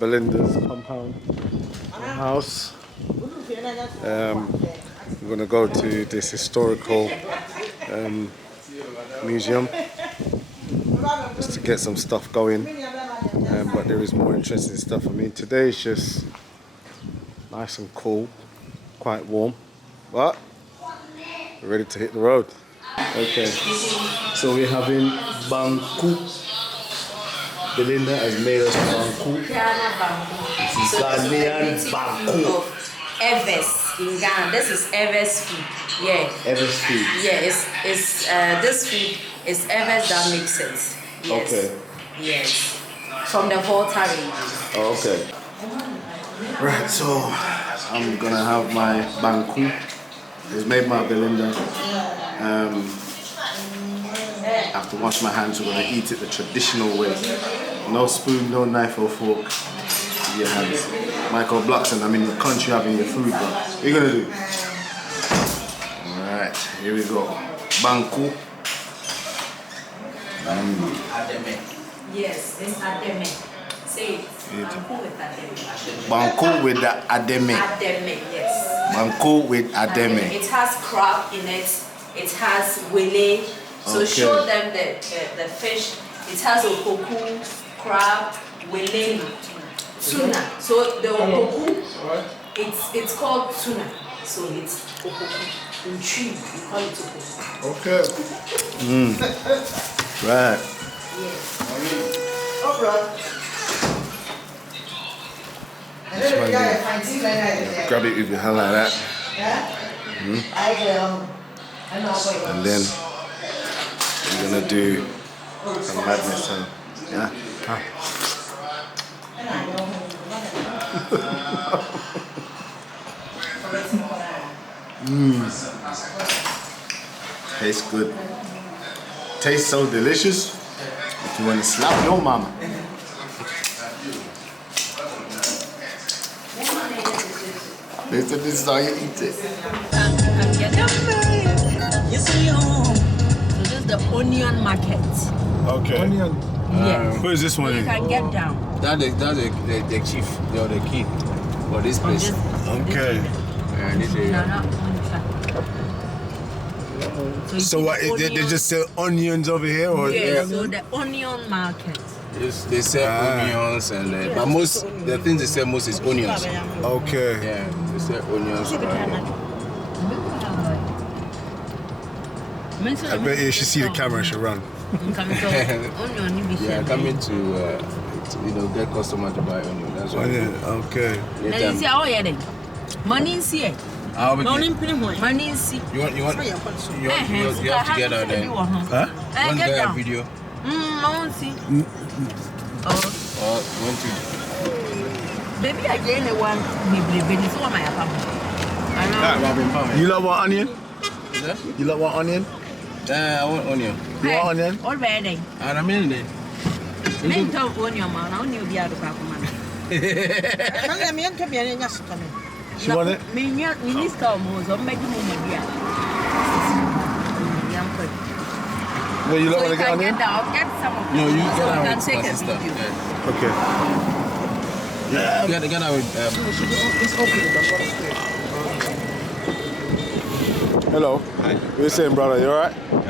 Belinda's compound house. We're gonna go to this historical museum just to get some stuff going. But there is more interesting stuff. I mean, today is just nice and cool, quite warm, but we're ready to hit the road. Okay, so we're having Banku. Belinda has made us Banku. This is Ghanaian Banku. Eves in Ghana. This is Eves food. Yeah. Eves food. Yeah, it's this food is Eves that makes it. Yes. Okay. Yes. From the Volta region. Oh, okay. Right, so I'm gonna have my Banku. It's made by Belinda. I have to wash my hands. We're gonna eat it the traditional way. No spoon, no knife or fork. With your hands. Michael Blackson, I'm in the country having your food, but what are you gonna do? Alright, here we go. Banku. Yes, it's ademe. Say it. Banku with ademe. Banku with the ademe. Ademe, yes. Banku with ademe. It has crab in it. It has wele. So show them the fish. It has opoku, crab, wele, tuna. So the opoku, it's called tuna. So it's opoku. Uchi, you call it opoku. Okay. Right. Yes. Grab it with your hand like that. And then we're gonna do some madness. Yeah. Tastes good. Tastes so delicious. If you want to slap your mama. This is how you eat it. So this is the onion market. Okay. Onion. Yes. Who is this one? You can get down. That's the chief, the key for this place. Okay. So what? They just sell onions over here, or yeah, so the onion market. Yes, they sell onions and but most the things they sell most is onions. Okay. Yeah, they sell onions. I bet you should see the camera. Should run. Yeah, coming to get customers to buy onion. That's why. Okay. Money is here. Money is here. You have to get out there. Huh? You want to get a video? I won't see. Want to? Baby, I get the one. You love what onion? Yeah? You love what onion? I want onion. You want onion? All ready. And I mean it. Men don't onion man. I only be out of She want it? Me need to come home. So make me No, you don't so want to get onion? I'll get some of No, you get so out can with take my a sister. video. Yeah. Okay. Get out with. Hello. Hi. What you saying, brother? You alright? Yeah.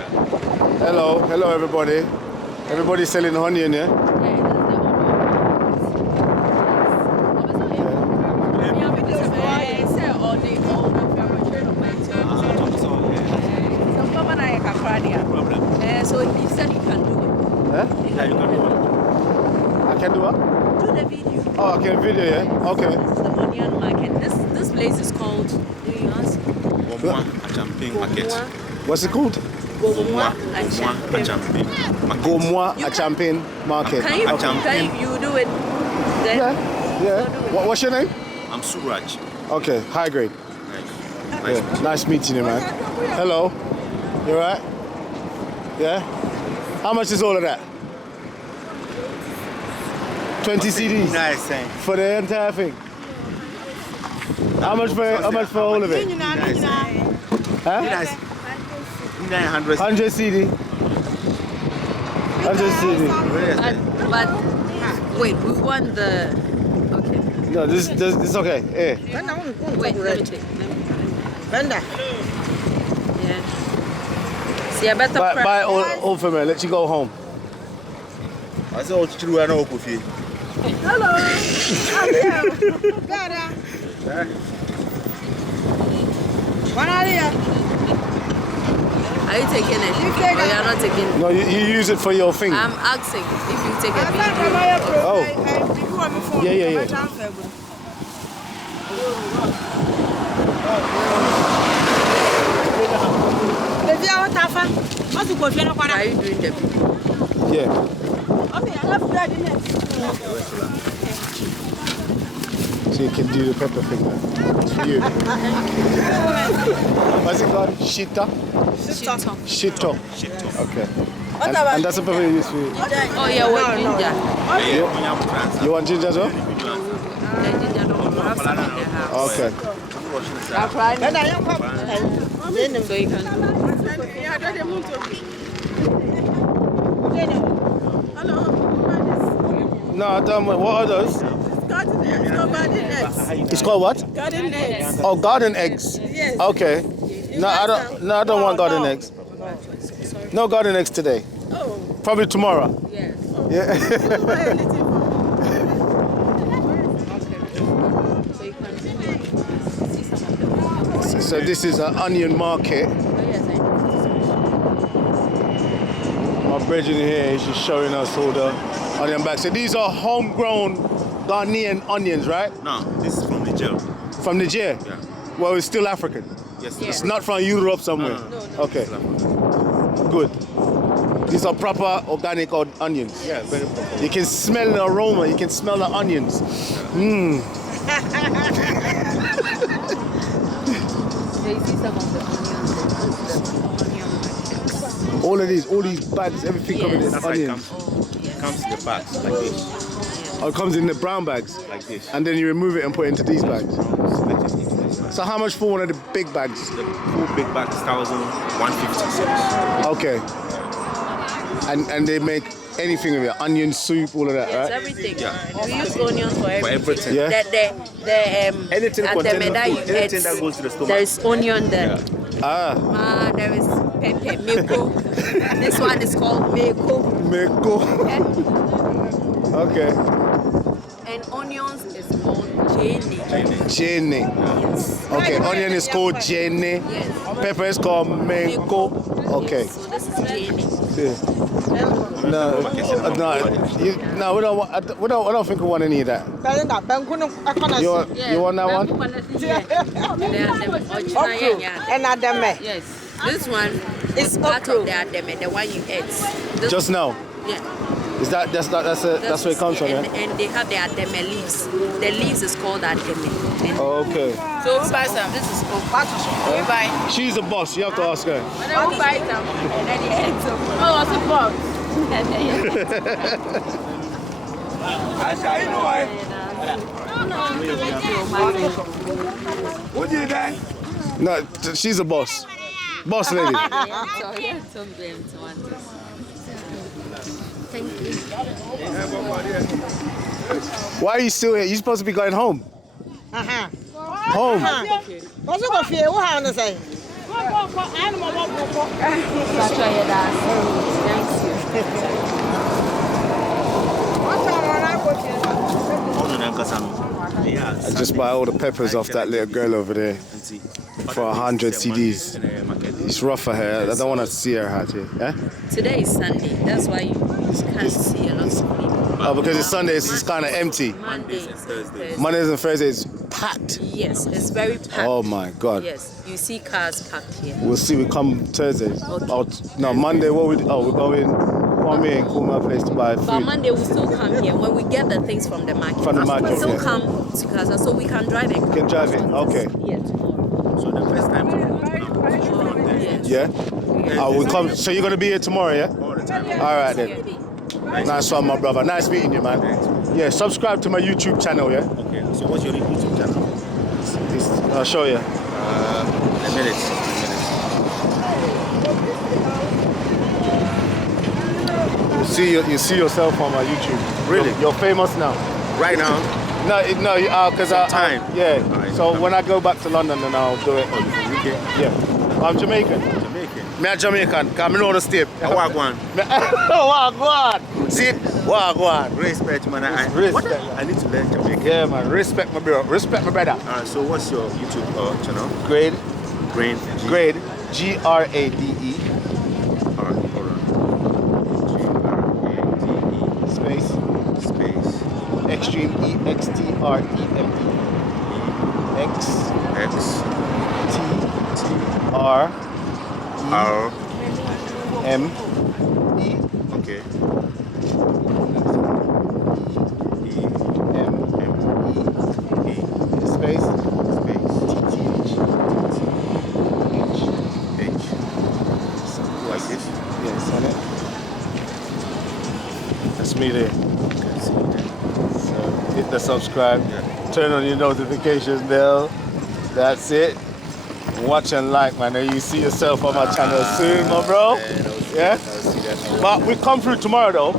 Hello, everybody. Everybody selling onion, yeah? So he said he can do it. Huh? Yeah, you can do it. I can do what? Do the video. Oh, I can video, yeah? Okay. This is the onion market. This place is called, do you ask? Gomwa Achamping Market. What's it called? Gomwa Achamping Market. Gomwa Achamping Market. Can you do it? Then Yeah. What's your name? I'm Suraj. Okay, high grade. Nice. Yeah. Nice meeting you, man. Hello. You alright? Yeah? How much is all of that? 20 CDs? Nice, thanks. For the entire thing? How much for all of it? Huh? 900. 100 CD. 100 CD. but wait, we want the No, this it's okay. Hey. Wait, let me take. Brenda. Yeah. See, I better Bye, old female. Let you go home. I said, what you do? I know coffee. Hello. Gara. What are you? Are you taking it? Or you are not taking it? No, you use it for your thing. I'm asking if you take a video. Oh. Yeah. Are you doing the video? Yeah. So you can do the pepper thing. It's for you. What's it called? Shito? Shito. Okay. And that's a pepper you use for you. Oh, yeah, what ginger? You want ginger as well? The ginger don't have some in the house. Okay. So you can do. No, I don't. What are those? It's called what? Garden eggs. Oh, garden eggs. Yes. Okay. No, I don't. No, I don't want garden eggs. No garden eggs today. Oh. Probably tomorrow. Yes. Yeah. So you can see some of them. So this is an onion market. Oh, yes, I know. My brethren here is just showing us all the onion bags. So these are homegrown Ghanaian onions, right? No, this is from Niger. From Niger? Yeah. Well, it's still African. Yes. It's not from Europe somewhere. No. Okay. Good. These are proper organic onions. Yeah, very proper. You can smell the aroma. You can smell the onions. Mmm. So you see some of the onions. All these bags, everything Yes. covered in That's how it onions. comes. It comes in the bags like this. Oh, it comes in the brown bags. Like this. And then you remove it and put it into these bags. Split it into this bag. So how much for one of the big bags? The full big bag is 1,150 Okay. And they make anything with it, onion soup, all of that, Yes, right? everything. Yeah. We use onions for everything. everything. Yeah. Anything at contain the food, that you anything eat, that goes to the stomach. there is onion there. Ah, There is pepper, meko. This one is called meko. meko. Okay. And onions is called jene. Jene. Yes. Okay, onion is called jene. Yes. Pepper is called meko. Okay. So this is jene. Yeah. No, we don't want. I don't think we want any of that. You want that one? And ademe. Yes. This one is part of the ademe, the one you ate. This, Just now. yeah. Is that's where it comes from, and, yeah? and they have the ademe leaves. The leaves is called ademe. And Okay. so buy some. This is called. You buy. She's the boss. You have to ask her. When I buy them, and then you eat them. Oh, what's the box? What did that? No, she's a boss. Boss lady. Thank you. Why are you still here? You're supposed to be going home. Home. What's it for you? What to say? I just buy all the peppers off that little girl over there for 100 CDs. It's rough for her. I don't want to see her hat here. Yeah? Today is Sunday. That's why you can't see a lot of people. Oh, because it's Sunday, it's kind of empty. Mondays and Thursdays. Mondays and Thursdays, packed. Yes, it's very packed. Oh my God. Yes, you see cars parked here. We'll see. We come Thursdays. Okay. Oh, no, Monday. What we? Oh, we're going. Come here and call my place to buy food. But Monday we still come here when we get the things from the market. From the market, we still yeah. come to Casa so we can drive it. Can drive it. Okay. Yeah, tomorrow. So the first time to come. Yes. Yeah. We come. So you're gonna be here tomorrow, yeah? All the time. All right then. Nice one, my brother. Nice meeting you, man. Yeah. Subscribe to my YouTube channel, yeah. Okay, so what's your YouTube channel? I'll show you. A minute. You see yourself on my YouTube. Really? You're famous now. Right now, No, because time. Yeah. Alright, So come. when I go back to London, then I'll do it. UK. Yeah. I'm Jamaican. Jamaican. Me a Jamaican. Cause me know the state. Wagwan. Wagwan. See it? Wagwan. Respect, man. Respect. I need to learn Jamaican. Yeah, man. Respect my bro. Respect my brother. Alright, so what's your YouTube channel? Grade. Grade. Grade. Grade. Alright, hold on. Grade. Space. Space. Extreme. EXTREME. X. X. T. T. R. R. M. E. Okay. E. M. M. E. Space. Space. TH. H. Like this? Yes, on it. That's me there. Okay, see that. So hit the subscribe. Yeah. Turn on your notifications bell. That's it. Watch and like, man. And you see yourself on my channel soon, my bro. Man, Yeah? I'll see that. But we come through tomorrow, though.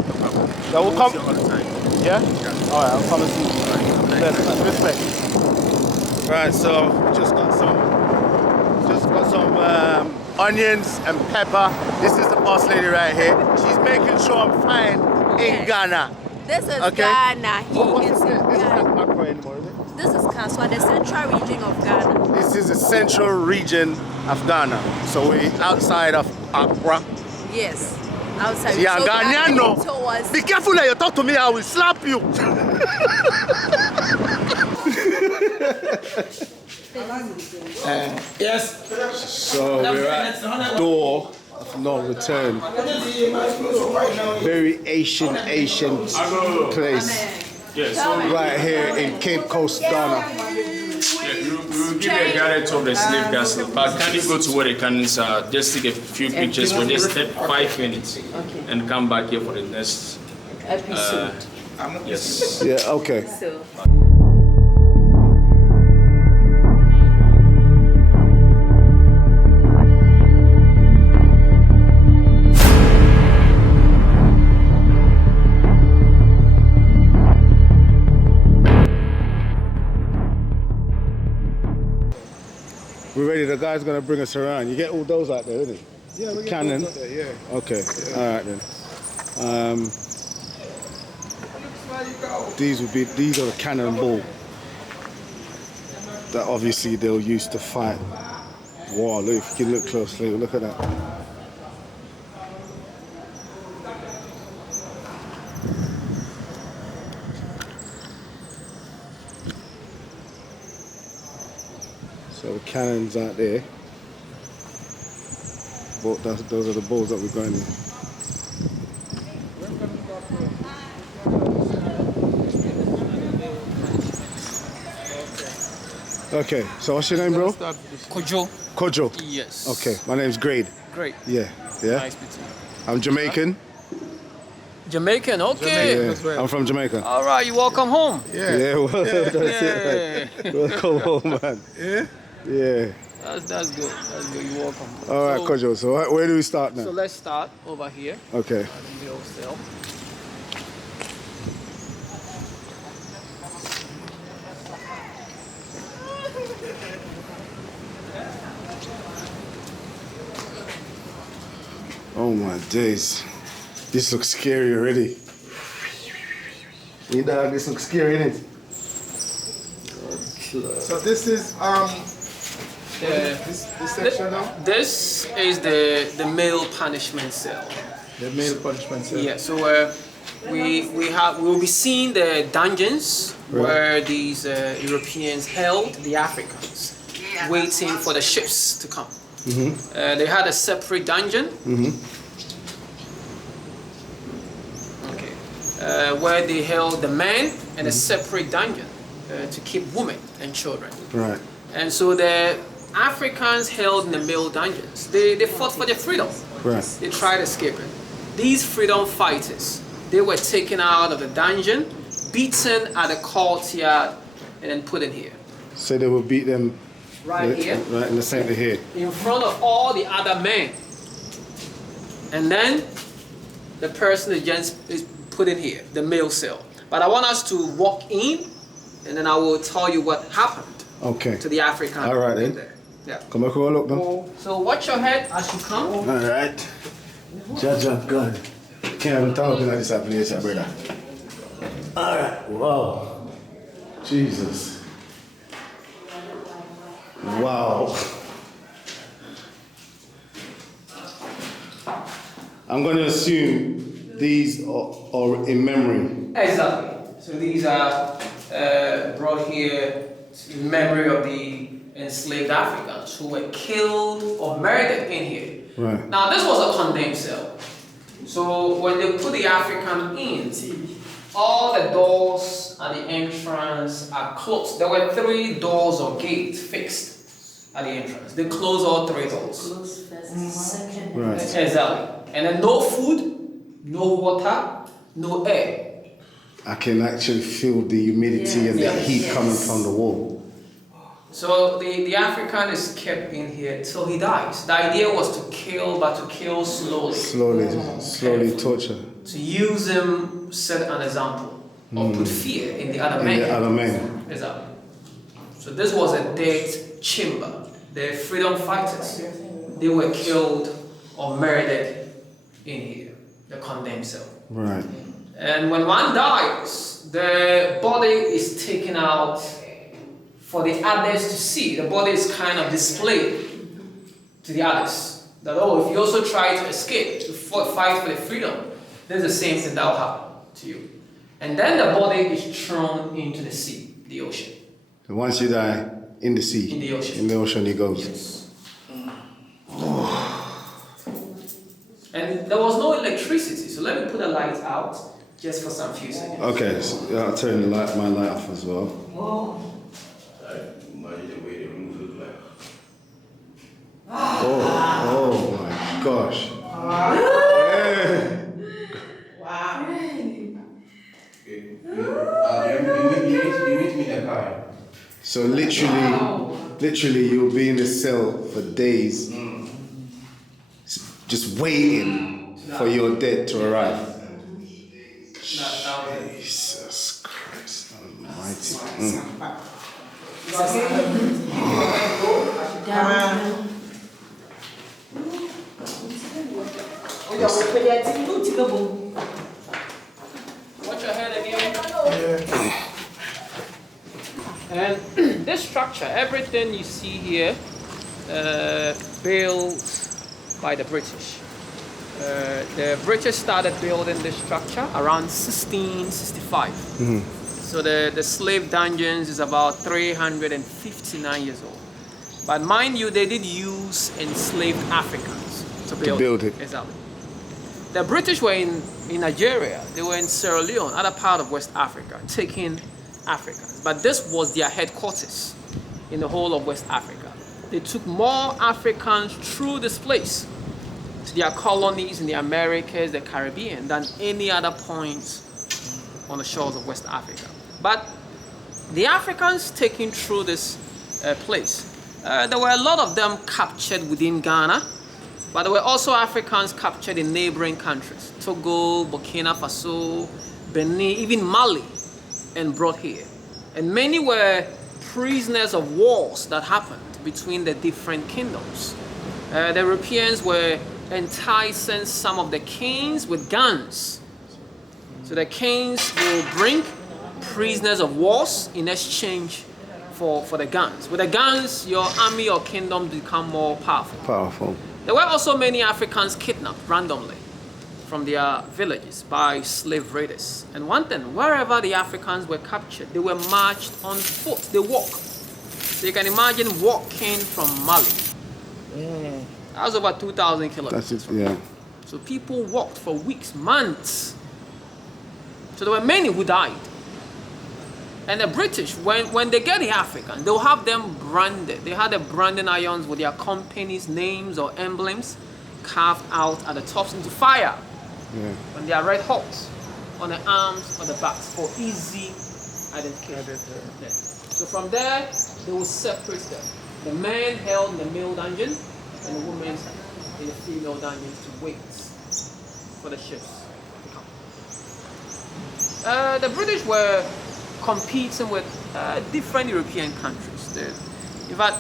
That will come. all the time. Yeah? Yeah. All right, I'll come and see you. Bless, man. Respect. Right, so just got some onions and pepper. This is the boss lady right here. She's making sure I'm fine in Ghana. This is Okay. Ghana. What's He is this? in This is Ghana. not Accra anymore, is it? This is Kaswa, the central region of Ghana. This is the central region of Ghana. So we're outside of Accra. Yes. Outside. Yeah, So we are Ghanaian, heading no. towards Be careful that you talk to me, I will slap you. Yes. So we're at door of no return. Very Asian place. Right here in Cape Coast, Ghana. We will give you a guide tour of the slave castle, but can you go to where the cannons are? Just take a few pictures for just 5 minutes and come back here for the next episode. yes. Yeah, okay. So. We're ready. The guy's gonna bring us around. You get all those out there, isn't it? Yeah, we Cannon. get those out there, yeah. Okay. All right then. These are the cannonball that obviously they'll use to fight war. Look, if you can look closely, look at that. So the cannons out there. But those are the balls that we're going in. Okay, so what's your name, bro? Kojo. Kojo. Yes. Okay, my name's Grade. Great. Yeah, yeah. Nice meeting you. I'm Jamaican. Jamaican, okay. Yeah, I'm from Jamaica. All right, you welcome home. Yeah, well, that's it. Man. Welcome home, man. Yeah? Yeah. That's good. That's good. You're welcome. All right, Kojo. So where do we start now? So let's start over here. Okay. The middle cell. Oh my days. This looks scary already. You dog, this looks scary, innit? So this is this section now? This is the male punishment cell. The male punishment cell. Yeah. So we'll be seeing the dungeons where these Europeans held the Africans, waiting for the ships to come. They had a separate dungeon. Where they held the men in a separate dungeon to keep women and children. Right. And so the Africans held in the male dungeons. They fought for their freedom. Right. They tried escaping. These freedom fighters, they were taken out of the dungeon, beaten at the courtyard, and then put in here. So they will beat them Right here. Right in the center here. In front of all the other men. And then the person is put in here, the male cell. But I want us to walk in and then I will tell you what happened Okay. to the African. All right then. there. Yeah. Come back roll up now. So watch your head as you come. All right. Jaja, God. Can't even talk in this place, brother. All right. Wow. Jesus. Wow. I'm going to assume these are in memory. Exactly. So these are brought here in memory of the enslaved Africans who were killed or murdered in here. Right. Now this was a condemned cell. So when they put the African in, all the doors at the entrance are closed. There were 3 doors or gates fixed at the entrance. They closed all 3 doors. Close first, second. Right. Exactly. And then no food, no water, no air. I can actually feel the humidity and the Yes. heat Yes. coming from the wall. So the African is kept in here till he dies. The idea was to kill, but to kill slowly. Slowly torture. To use him, set an example, or put fear in the other men. The other men. Exactly. So this was a death chamber. The freedom fighters, they were killed or murdered in here, the condemned cell. Right. And when one dies, the body is taken out for the others to see. The body is kind of displayed to the others. That, oh, if you also try to escape, to fight for the freedom, there's the same thing that will happen to you. And then the body is thrown into the sea, the ocean. So once you die, in the sea. In the ocean. In the ocean he goes. Yes. And there was no electricity, so let me put the light out just for some few seconds. Okay, so I'll turn my light off as well. Oh my gosh. Yeah. So literally you'll be in the cell for days, just waiting for your death to arrive. Jesus Christ Almighty. Watch your head again. And this structure, everything you see here, built by the British. The British started building this structure around 1665. So the slave dungeons is about 359 years old. But mind you, they did use enslaved Africans to build it. Exactly. The British were in Nigeria, they were in Sierra Leone, other part of West Africa, taking Africans. But this was their headquarters in the whole of West Africa. They took more Africans through this place to their colonies in the Americas, the Caribbean, than any other point on the shores of West Africa. But the Africans taken through this place, there were a lot of them captured within Ghana, but there were also Africans captured in neighboring countries, Togo, Burkina Faso, Benin, even Mali, and brought here. And many were prisoners of wars that happened between the different kingdoms. The Europeans were enticing some of the kings with guns. So the kings will bring prisoners of wars in exchange for the guns. With the guns, your army or kingdom become more powerful. There were also many Africans kidnapped randomly from their villages by slave raiders. And one thing, wherever the Africans were captured, they were marched on foot. They walk. So you can imagine walking from Mali. That was over 2,000 kilometers. That's it, yeah. So people walked for weeks, months. So there were many who died. And the British, when they get the African, they'll have them branded. They had the branding irons with their company's names or emblems carved out at the tops into fire. Yeah. When they are red hot on the arms or the backs for easy identification. Yeah. So from there, they will separate them. The men held in the male dungeon and the women in the female dungeons to wait for the ships to come. The British were competing with different European countries. In fact,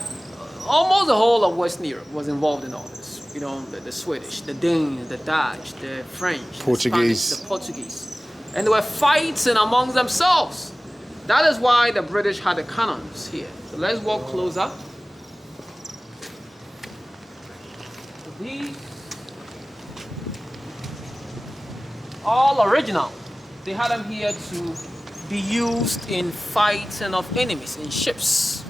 almost the whole of Western Europe was involved in all this. You know, the Swedish, the Danes, the Dutch, the French, Portuguese. the Spanish, the Portuguese. And they were fighting among themselves. That is why the British had the cannons here. So let's walk closer. These all original. They had them here to be used in fighting of enemies in ships.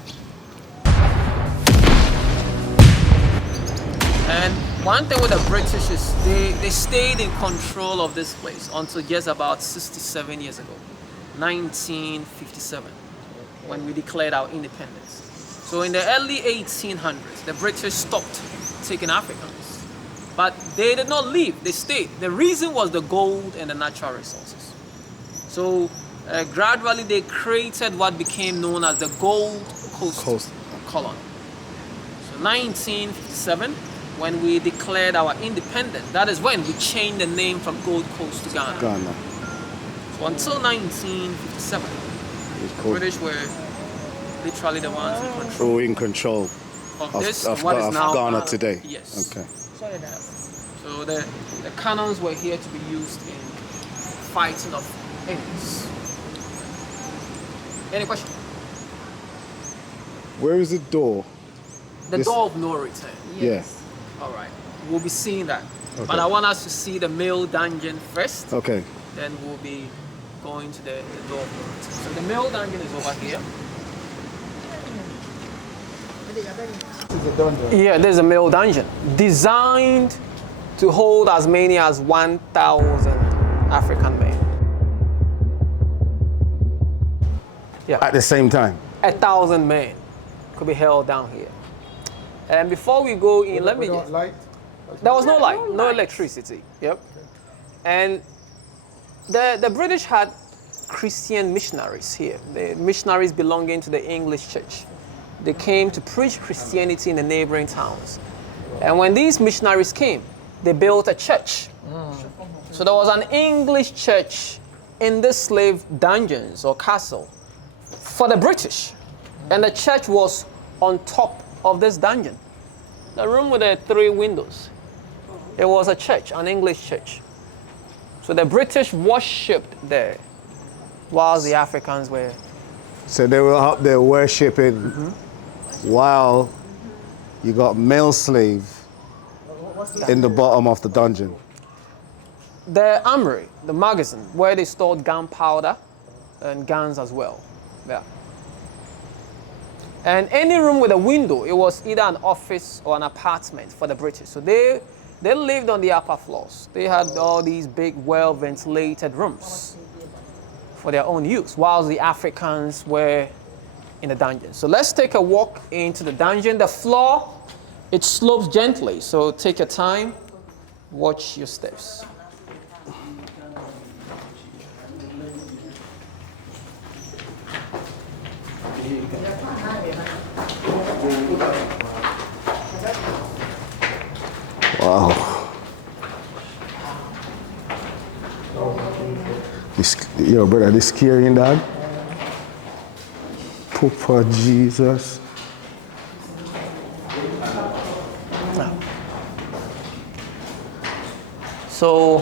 And one thing with the British is they stayed in control of this place until just about 67 years ago, 1957, when we declared our independence. So in the early 1800s, the British stopped taking Africans. But they did not leave, they stayed. The reason was the gold and the natural resources. So gradually they created what became known as the Gold Coast Colony. So 1957, when we declared our independence, that is when we changed the name from Gold Coast to Ghana. So until 1957, the British were literally the ones in control. In control of what is now Ghana today. Yes. Okay. So the cannons were here to be used in fighting of enemies. Any question? Where is the door? The door of no return. Yes. All right. We'll be seeing that. Okay. But I want us to see the male dungeon first. Okay. Then we'll be going to the door of no return. So the male dungeon is over here. This is a dungeon. Yeah, there's a male dungeon designed to hold as many as 1,000 African men. Yeah, At the same time. 1,000 men could be held down here. And before we go in, let me. Light? There was no light, no electricity. Yep. And the British had Christian missionaries here, the missionaries belonging to the English church. They came to preach Christianity in the neighboring towns. And when these missionaries came, they built a church. So there was an English church in the slave dungeons or castle for the British. And the church was on top of this dungeon. The room with the 3 windows. It was a church, an English church. So the British worshipped there while the Africans were. So they were up there worshiping while you got male slave in the bottom of the dungeon. The armory, the magazine, where they stored gunpowder and guns as well. Yeah. And any room with a window, it was either an office or an apartment for the British. So they lived on the upper floors. They had all these big, well-ventilated rooms for their own use, while the Africans were in the dungeon. So let's take a walk into the dungeon. The floor, it slopes gently, so take your time, watch your steps. Wow. Yo, brother, this scary, dog. Papa Jesus. So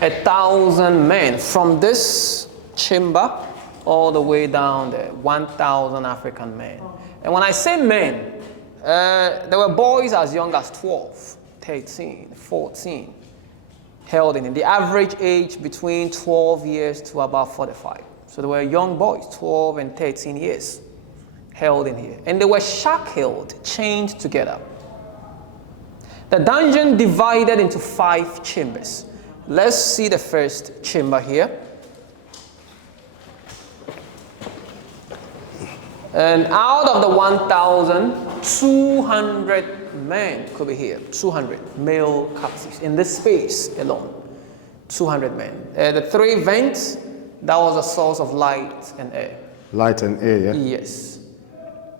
1,000 men from this chamber all the way down there, 1,000 African men. And when I say men, there were boys as young as 12, 13, 14 held in it. The average age between 12 years to about 45. So they were young boys, 12 and 13 years held in here. And they were shackled, chained together. The dungeon divided into 5 chambers. Let's see the first chamber here. And out of the 1,000, 200 men could be here. 200 male captives in this space alone. 200 men. The 3 vents, that was a source of light and air. Light and air, yeah? Yes.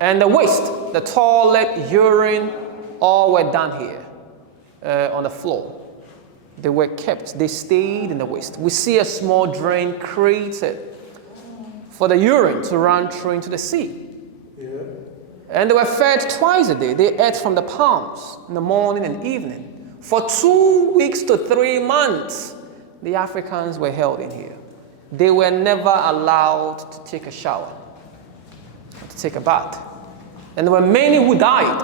And the waste, the toilet, urine, all were done here on the floor. They were kept, they stayed in the waste. We see a small drain created for the urine to run through into the sea. And they were fed twice a day. They ate from the palms in the morning and evening. For 2 weeks to 3 months, the Africans were held in here. They were never allowed to take a shower, to take a bath. And there were many who died.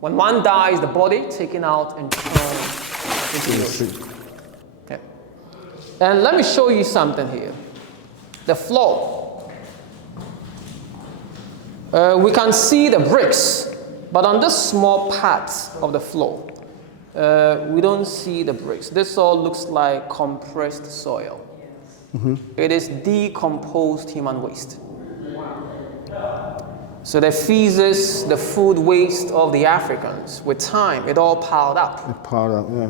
When one dies, the body taken out and thrown into the sea. Okay. And let me show you something here. The floor. We can see the bricks, but on this small part of the floor, we don't see the bricks. This all looks like compressed soil. It is decomposed human waste. So the feces, the food waste of the Africans, with time, it all piled up.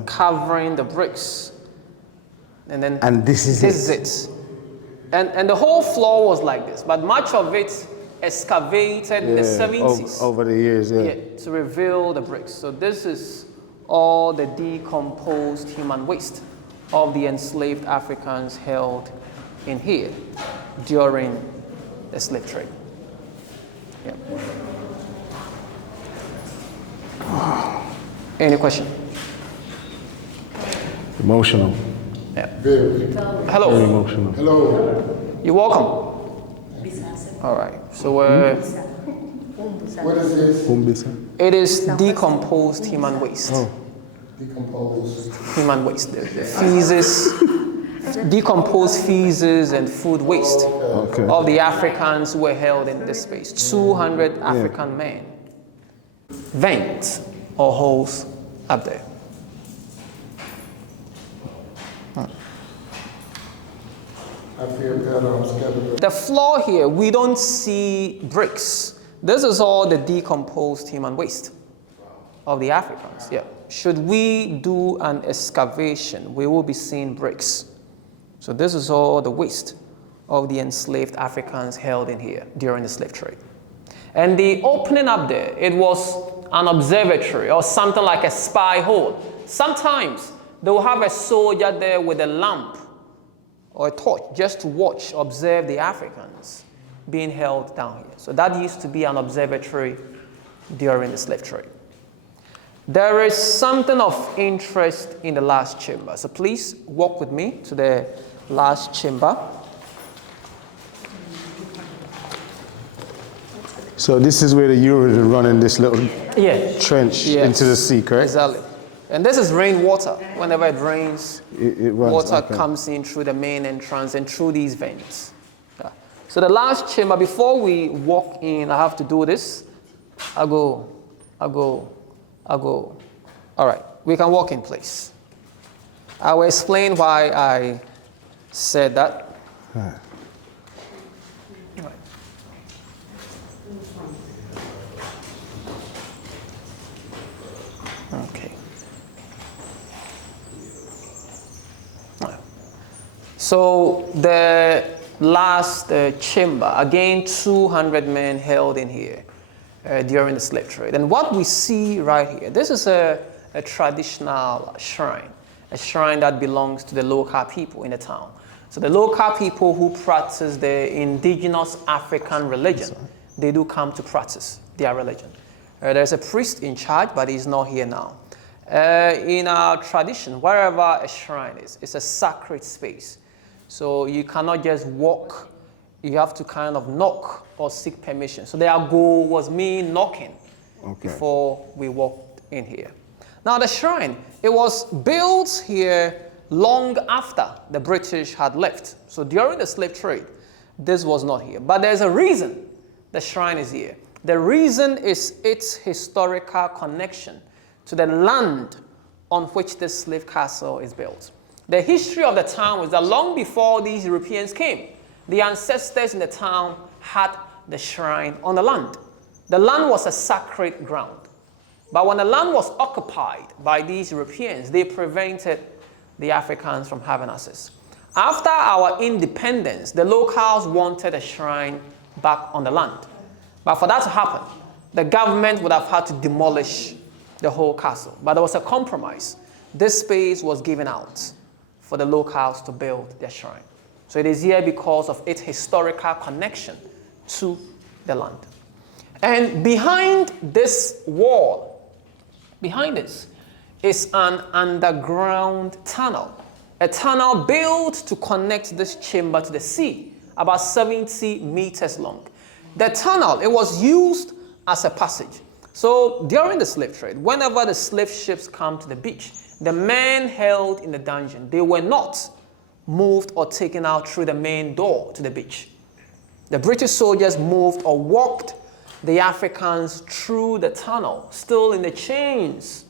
Covering the bricks. And this is it. And the whole floor was like this, but much of it excavated in the 70s. Over the years, to reveal the bricks. So this is all the decomposed human waste of the enslaved Africans held in here during the slave trade. Any question? Emotional. Hello. Very emotional. Hello. You're welcome. All right. So What is this? it is decomposed human waste. Decomposed. Human waste. The feces, decomposed feces and food waste of the Africans who were held in this space. 200 African men. Vents or holes up there. I feel better. I'm scared. The floor here, we don't see bricks. This is all the decomposed human waste of the Africans. Should we do an excavation, we will be seeing bricks. So this is all the waste of the enslaved Africans held in here during the slave trade. And the opening up there, it was an observatory or something like a spy hole. Sometimes they will have a soldier there with a lamp or a torch just to watch, observe the Africans being held down here. So that used to be an observatory during the slave trade. There is something of interest in the last chamber. So please walk with me to the last chamber. So this is where the urine is running this little trench into the sea, correct? Exactly. And this is rainwater. Whenever it rains, it runs, water comes in through the main entrance and through these vents. So the last chamber, before we walk in, I have to do this. I go. All right, we can walk in place. I will explain why I said that. Okay. So the last chamber, again 200 men held in here during the slave trade. And what we see right here, this is a traditional shrine, a shrine that belongs to the local people in the town. So the local people who practice the indigenous African religion, they do come to practice their religion. There's a priest in charge, but he's not here now. In our tradition, wherever a shrine is, it's a sacred space. So you cannot just walk, you have to kind of knock or seek permission. So their goal was me knocking before we walked in here. Now the shrine, it was built here long after the British had left. So during the slave trade, this was not here. But there's a reason the shrine is here. The reason is its historical connection to the land on which this slave castle is built. The history of the town was that long before these Europeans came, the ancestors in the town had the shrine on the land. The land was a sacred ground. But when the land was occupied by these Europeans, they prevented the Africans from having access. After our independence, the locals wanted a shrine back on the land. But for that to happen, the government would have had to demolish the whole castle. But there was a compromise. This space was given out for the locals to build their shrine. So it is here because of its historical connection to the land. And behind this wall, behind this, is an underground tunnel. A tunnel built to connect this chamber to the sea, about 70 meters long. The tunnel, it was used as a passage. So during the slave trade, whenever the slave ships come to the beach, the men held in the dungeon, they were not moved or taken out through the main door to the beach. The British soldiers moved or walked the Africans through the tunnel, still in the chains,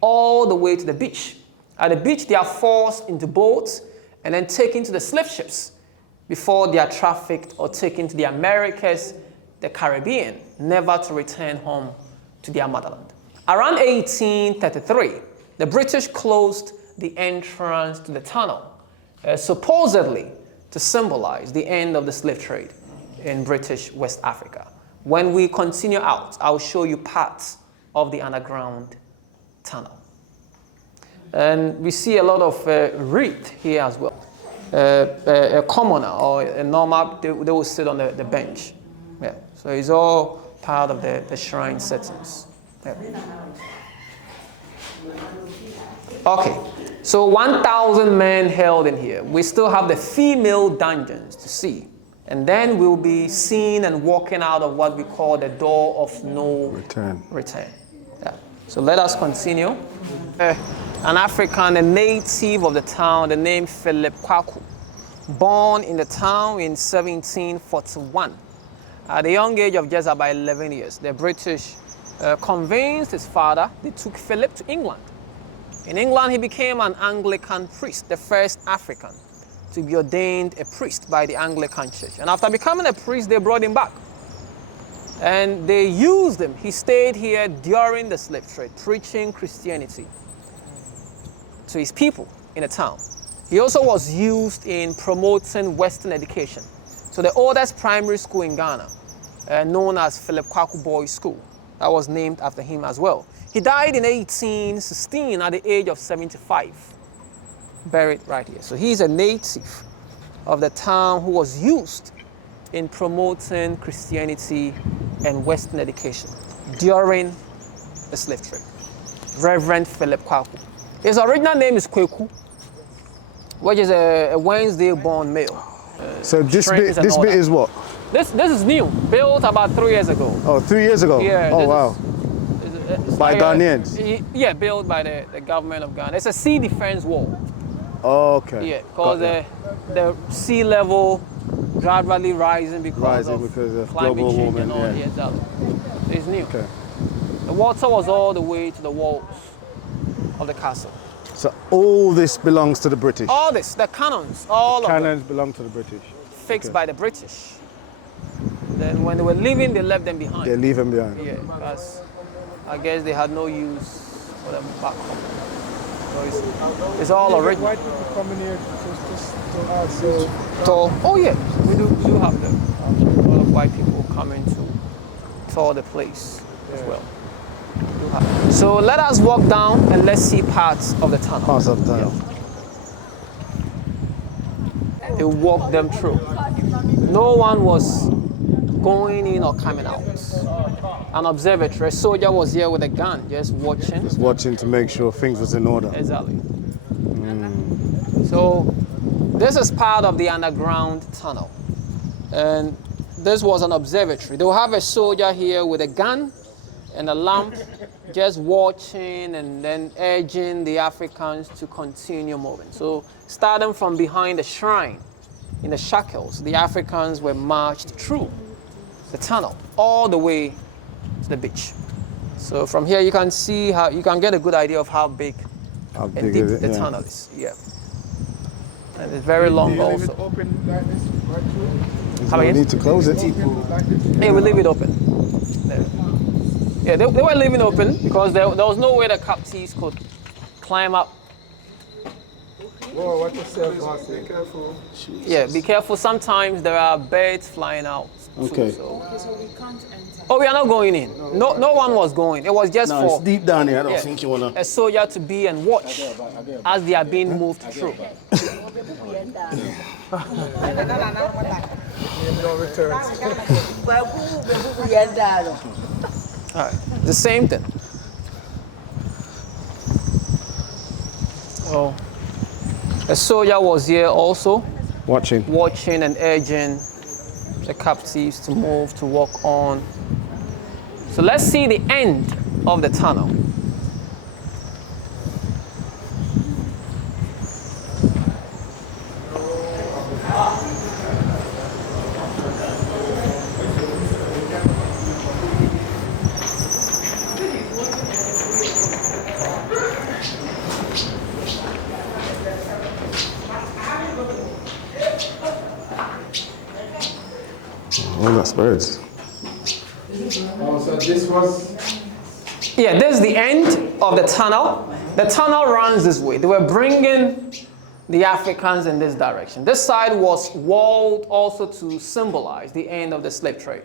all the way to the beach. At the beach, they are forced into boats and then taken to the slave ships before they are trafficked or taken to the Americas, the Caribbean, never to return home to their motherland. Around 1833, the British closed the entrance to the tunnel, supposedly to symbolize the end of the slave trade in British West Africa. When we continue out, I'll show you parts of the underground tunnel. And we see a lot of reed here as well. A commoner or a normal, they will sit on the bench. Yeah. So it's all part of the shrine settings. Yeah. Okay, so 1,000 men held in here. We still have the female dungeons to see. And then we'll be seen and walking out of what we call the door of no return. Yeah. So let us continue. An African, a native of the town, the name Philip Kwaku, born in the town in 1741. At the young age of just about 11 years, the British convinced his father. They took Philip to England. In England, he became an Anglican priest, the first African to be ordained a priest by the Anglican Church. And after becoming a priest, they brought him back. And they used him. He stayed here during the slave trade, preaching Christianity to his people in the town. He also was used in promoting Western education. So the oldest primary school in Ghana, known as Philip Kwaku Boys School, that was named after him as well. He died in 1816 at the age of 75. Buried right here. So he's a native of the town who was used in promoting Christianity and Western education during the slave trade. Reverend Philip Kwaku. His original name is Kweku, which is a Wednesday-born male. So this bit is what? This is new, built about 3 years ago. Oh, 3 years ago? Yeah. Oh, wow. By like Ghanaians? Yeah, built by the government of Ghana. It's a sea defense wall. Oh, okay. Yeah, because the sea level gradually rising because of climate global change warming, and all. yeah. Yeah, exactly. So it's new. Okay. The water was all the way to the walls of the castle. So all this belongs to the British? All this, the cannons, all of them. Cannons belong to the British? Fixed by the British. Then when they were leaving, they left them behind. They leave them behind? Yeah, because I guess they had no use for them back home. So it's all original. White people coming here to ask Oh yeah, we do have them. A lot of white people coming to tour the place as well. So let us walk down and let's see parts of the tunnel. Parts of the tunnel. Yeah. They walked them through. No one was going in or coming out. An observatory, a soldier was here with a gun, just watching. Just watching to make sure things was in order. Exactly. So this is part of the underground tunnel. And this was an observatory. They'll have a soldier here with a gun and a lamp, just watching and then urging the Africans to continue moving. So starting from behind the shrine, in the shackles, the Africans were marched through the tunnel all the way to the beach. So from here you can see how you can get a good idea of how big and deep the tunnel is. Yeah. And it's very long also. Leave it open like this, right through? So we need to close it. Yeah, we leave it open. There. Yeah, they were leaving open because there was no way the captives could climb up. Whoa, watch yourself, boss. Be careful. Yeah, be careful. Sometimes there are birds flying out. Okay. So we can't enter. Oh, we are not going in. No one was going. It was just for it's deep down here. I don't think you wanna. A soldier to be and watch as they are being moved through. No returns. All right, the same thing. Oh, a soldier was here also, Watching. watching and urging the captives to move, to walk on. So let's see the end of the tunnel. Oh, that's birds. Oh, so this was. Yeah, this is the end of the tunnel. The tunnel runs this way. They were bringing the Africans in this direction. This side was walled also to symbolize the end of the slave trade.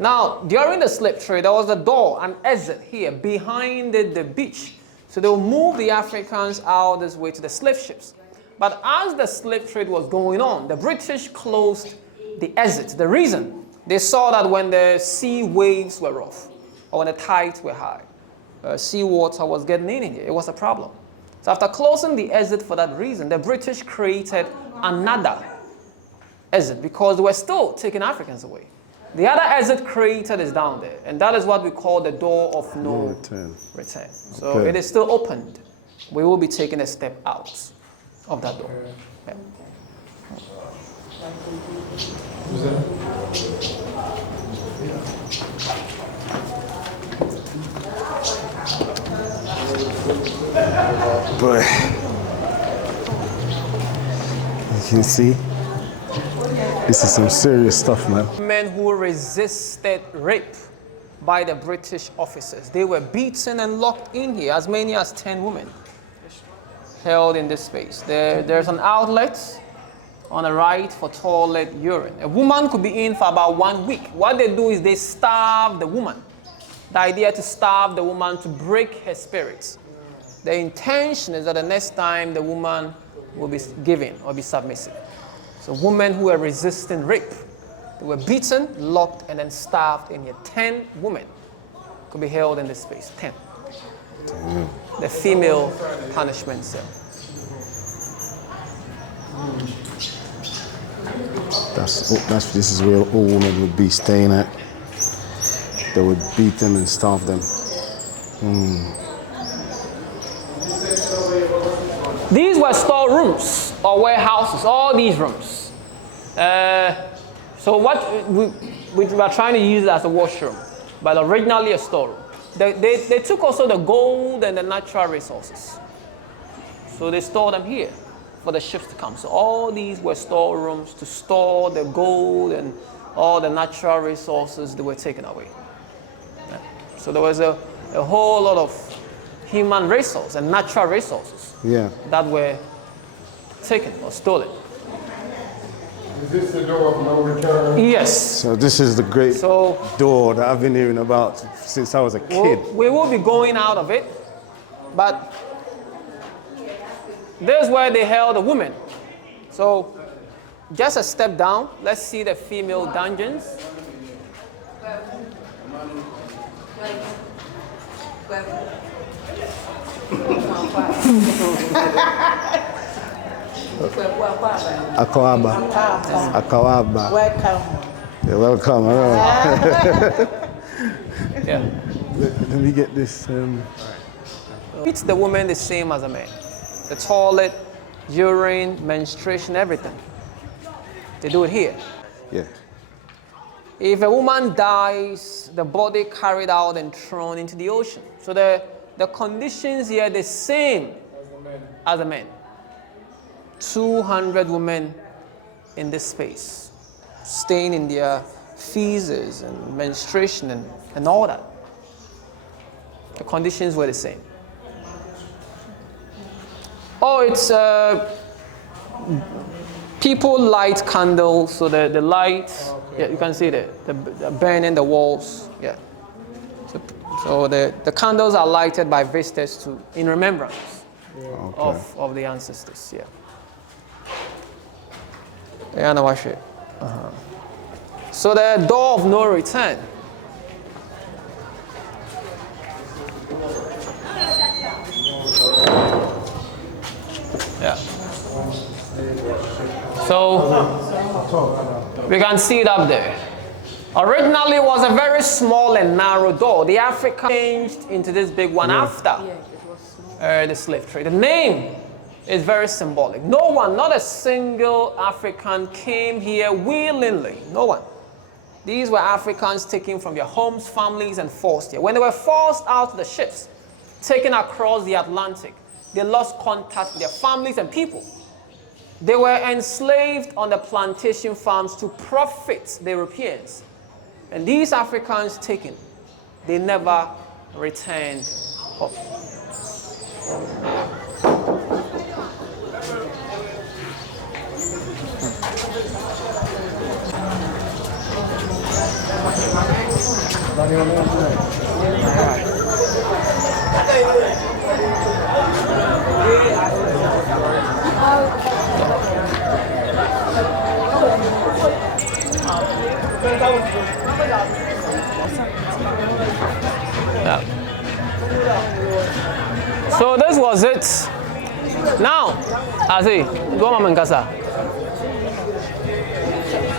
Now, during the slave trade, there was a door, an exit here behind the beach. So they will move the Africans out this way to the slave ships. But as the slave trade was going on, the British closed the exit. The reason, they saw that when the sea waves were rough, or when the tides were high, seawater was getting in here. It was a problem. So after closing the exit for that reason, the British created another exit because they were still taking Africans away. The other exit created is down there, and that is what we call the door of no return. So Okay. it is still opened. We will be taking a step out of that door. Yeah. Boy, you can see, this is some serious stuff, man. Men who resisted rape by the British officers. They were beaten and locked in here, as many as 10 women held in this space. There's an outlet on the right for toilet urine. A woman could be in for about 1 week. What they do is they starve the woman. The idea to starve the woman to break her spirits. The intention is that the next time the woman will be given or be submissive. So women who were resisting rape, they were beaten, locked, and then starved in here. 10 women could be held in this space. 10. The female punishment cell. This is where all women would be staying at. They would beat them and starve them. These were storerooms or warehouses, all these rooms. So what we were trying to use it as a washroom, but originally a storeroom. They took also the gold and the natural resources. So they stored them here for the ships to come. So all these were storerooms to store the gold and all the natural resources that were taken away. Yeah. So there was a whole lot of human resources and natural resources that were taken or stolen. Is this the door of no return? Yes. So this is the great door that I've been hearing about since I was a kid. We will be going out of it, but this is where they held the women. So just a step down, let's see the female dungeons. Akawaba. Welcome. Yeah, welcome. Yeah. Let me get this. It's the woman the same as a man. The toilet, urine, menstruation, everything. They do it here. Yeah. If a woman dies, the body carried out and thrown into the ocean. So the conditions here are the same as a man. 200 women in this space, staying in their feces and menstruation and all that. The conditions were the same. Oh, it's people light candles, so the light, yeah, you can see the burning the walls, yeah. So the candles are lighted by visitors in remembrance of the ancestors, yeah. Yeah, no, wash it. So the door of no return. Yeah. So we can see it up there. Originally, it was a very small and narrow door. The African changed into this big one after the slave trade. The name is very symbolic. No one, not a single African came here willingly. No one. These were Africans taken from their homes, families, and forced here. When they were forced out of the ships, taken across the Atlantic, they lost contact with their families and people. They were enslaved on the plantation farms to profit the Europeans. And these Africans taken, they never returned home. Yeah. So this was it. Now,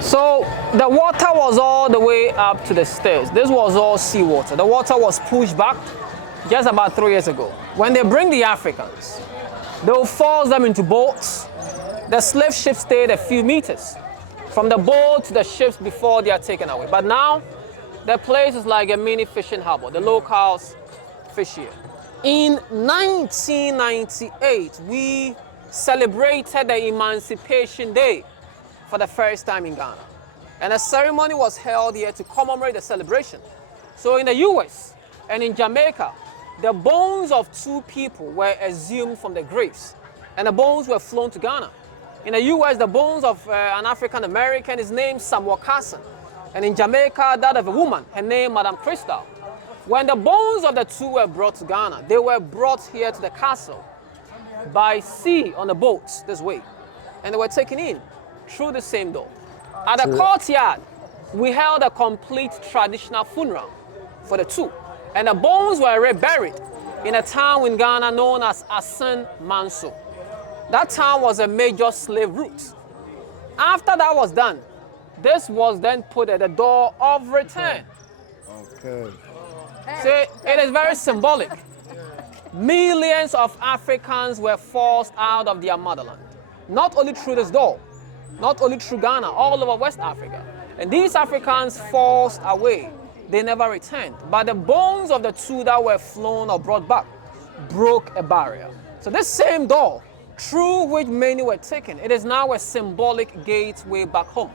so the water was all the way up to the stairs. This was all seawater. The water was pushed back just about 3 years ago. When they bring the Africans, they will force them into boats. The slave ships stayed a few meters from the boat to the ships before they are taken away. But now, the place is like a mini fishing harbor. The locals fish here. In 1998, we celebrated the Emancipation Day for the first time in Ghana. And a ceremony was held here to commemorate the celebration. So in the US and in Jamaica, the bones of 2 people were exhumed from the graves, and the bones were flown to Ghana. In the US, the bones of an African American is named Samuel Carson. And in Jamaica, that of a woman, her name Madame Crystal. When the bones of the 2 were brought to Ghana, they were brought here to the castle by sea on the boats this way. And they were taken in through the same door. At the courtyard, we held a complete traditional funeral for the 2. And the bones were reburied in a town in Ghana known as Asan Manso. That town was a major slave route. After that was done, this was then put at the door of return. Okay. So it is very symbolic. Millions of Africans were forced out of their motherland. Not only through this door, not only through Ghana, all over West Africa. And these Africans forced away, they never returned. But the bones of the 2 that were flown or brought back broke a barrier. So this same door, through which many were taken, it is now a symbolic gateway back home.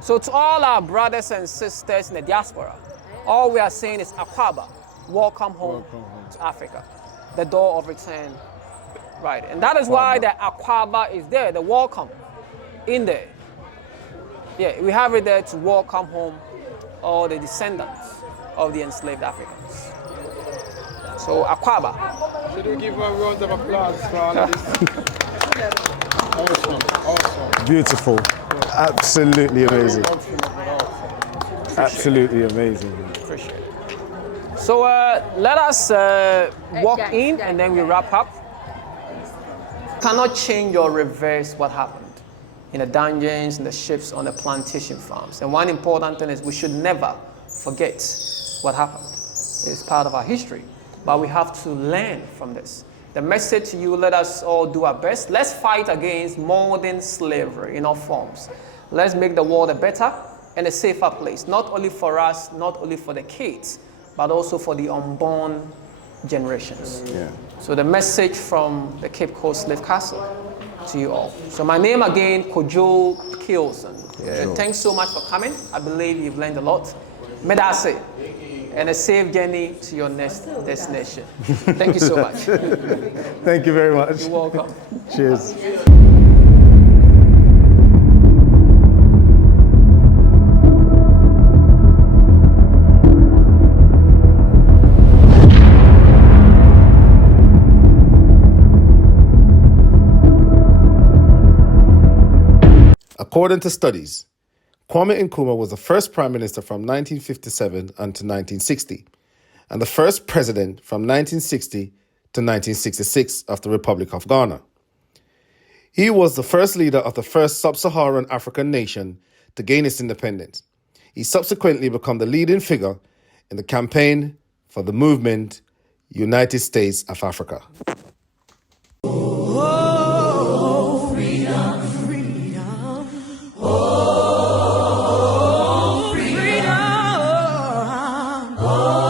So to all our brothers and sisters in the diaspora, all we are saying is Akwaba, welcome home to Africa. The door of return, right? And that is why the Akwaba is there, the welcome in there. Yeah, we have it there to welcome home all the descendants of the enslaved Africans. So Akwaba. Should we give a round of applause for all of this? Awesome. Beautiful. Absolutely amazing. Absolutely amazing. Appreciate it. So let us walk in and then we wrap up. Cannot change or reverse what happened in the dungeons, in the ships, on the plantation farms. And one important thing is we should never forget what happened. It's part of our history, but we have to learn from this. The message to you, let us all do our best. Let's fight against modern slavery in all forms. Let's make the world a better and a safer place, not only for us, not only for the kids, but also for the unborn generations. Yeah. So the message from the Cape Coast Slave Castle to you all. So my name again, Kojo Kilson. Yeah. Thanks so much for coming. I believe you've learned a lot. Medase, and a safe journey to your next destination. Thank you so much. Thank you very much. You're welcome. Cheers. According to studies, Kwame Nkrumah was the first prime minister from 1957 until 1960, and the first president from 1960 to 1966 of the Republic of Ghana. He was the first leader of the first sub-Saharan African nation to gain its independence. He subsequently became the leading figure in the campaign for the movement United States of Africa.